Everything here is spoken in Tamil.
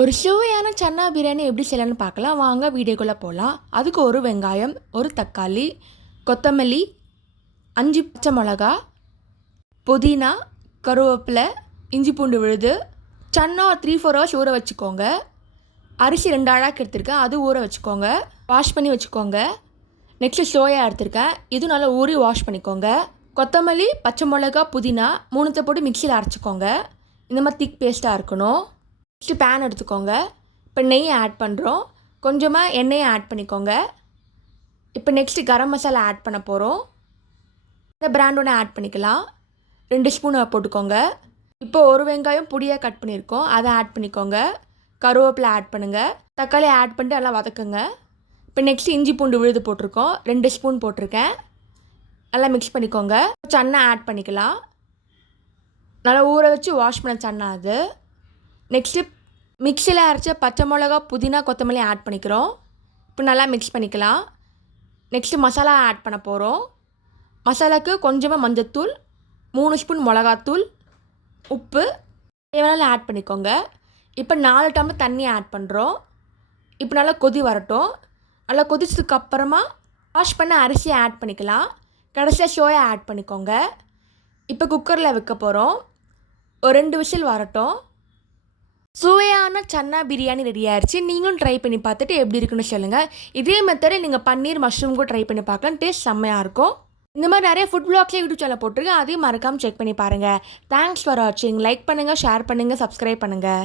ஒரு சுவையான சன்னா பிரியாணி எப்படி செய்யலாம்னு பார்க்கலாம் வாங்க வீடியோக்குள்ளே போகலாம். அதுக்கு ஒரு வெங்காயம், ஒரு தக்காளி, கொத்தமல்லி, 5 பச்சை மிளகா, புதினா, கருவேப்பிலை, இஞ்சி பூண்டு விழுது, சன்னா 3-4 ஹவர்ஸ் ஊற வச்சுக்கோங்க. அரிசி 2 அழாக்கு எடுத்திருக்கேன், அது ஊற வச்சுக்கோங்க, வாஷ் பண்ணி வச்சுக்கோங்க. நெக்ஸ்ட்டு சோயா எடுத்திருக்கேன், இது நல்லா ஊறி வாஷ் பண்ணிக்கோங்க. கொத்தமல்லி, பச்சை மிளகா, புதினா 3 போட்டு மிக்சியில் அரைச்சிக்கோங்க. இந்த மாதிரி திக் பேஸ்ட்டாக இருக்கணும். நெக்ஸ்ட்டு பேன் எடுத்துக்கோங்க. இப்போ நெய் ஆட் பண்ணுறோம், கொஞ்சமாக எண்ணெயை ஆட் பண்ணிக்கோங்க. இப்போ நெக்ஸ்ட்டு கரம் மசாலா ஆட் பண்ண போகிறோம். இந்த பிராண்டோட ஆட் பண்ணிக்கலாம். 2 ஸ்பூன் போட்டுக்கோங்க. இப்போ ஒரு வெங்காயம் பொடியாக கட் பண்ணியிருக்கோம், அதை ஆட் பண்ணிக்கோங்க. கருவேப்பிலை ஆட் பண்ணுங்கள், தக்காளி ஆட் பண்ணிட்டு நல்லா வதக்குங்க. இப்போ நெக்ஸ்ட்டு இஞ்சி பூண்டு விழுது போட்டிருக்கோம், 2 ஸ்பூன் போட்டிருக்கேன். நல்லா மிக்ஸ் பண்ணிக்கோங்க. சன்னா ஆட் பண்ணிக்கலாம். நல்லா ஊற வச்சு வாஷ் பண்ண சன்னா அது. நெக்ஸ்ட்டு மிக்சியில் அரைச்ச பச்சை மிளகா, புதினா, கொத்தமல்லி ஆட் பண்ணிக்கிறோம். இப்போ நல்லா மிக்ஸ் பண்ணிக்கலாம். நெக்ஸ்ட்டு மசாலா ஆட் பண்ண போகிறோம். மசாலாவுக்கு கொஞ்சமாக மஞ்சத்தூள், 3 ஸ்பூன் மிளகாத்தூள், உப்பு தேவையான ஆட் பண்ணிக்கோங்க. இப்போ 4 டம்ளர் தண்ணி ஆட் பண்ணுறோம். இப்போ நல்லா கொதி வரட்டும். நல்லா கொதிச்சதுக்கப்புறமா வாஷ் பண்ண அரிசியை ஆட் பண்ணிக்கலாம். கடைசியாக சோயா ஆட் பண்ணிக்கோங்க. இப்போ குக்கரில் வைக்க போகிறோம். ஒரு 2 விசில் வரட்டும். சுவையான சன்னா பிரியாணி ரெடி ஆயிடுச்சு. நீங்களும் ட்ரை பண்ணி பார்த்துட்டு எப்படி இருக்குன்னு சொல்லுங்கள். இதே மெத்தடில் நீங்கள் பன்னீர் மஷ்ரூம் கூட ட்ரை பண்ணி பார்க்கலாம், டேஸ்ட் செம்மையாக இருக்கும். இந்த மாதிரி நிறைய ஃபுட் வ்ளாக்ஸே யூடியூப் சேனல் போட்டிருக்கேன், அதையும் மறக்காமல் செக் பண்ணி பாருங்கள். தேங்க்ஸ் ஃபார் வாட்சிங். லைக் பண்ணுங்கள், ஷேர் பண்ணுங்கள், சப்ஸ்கிரைப் பண்ணுங்கள்.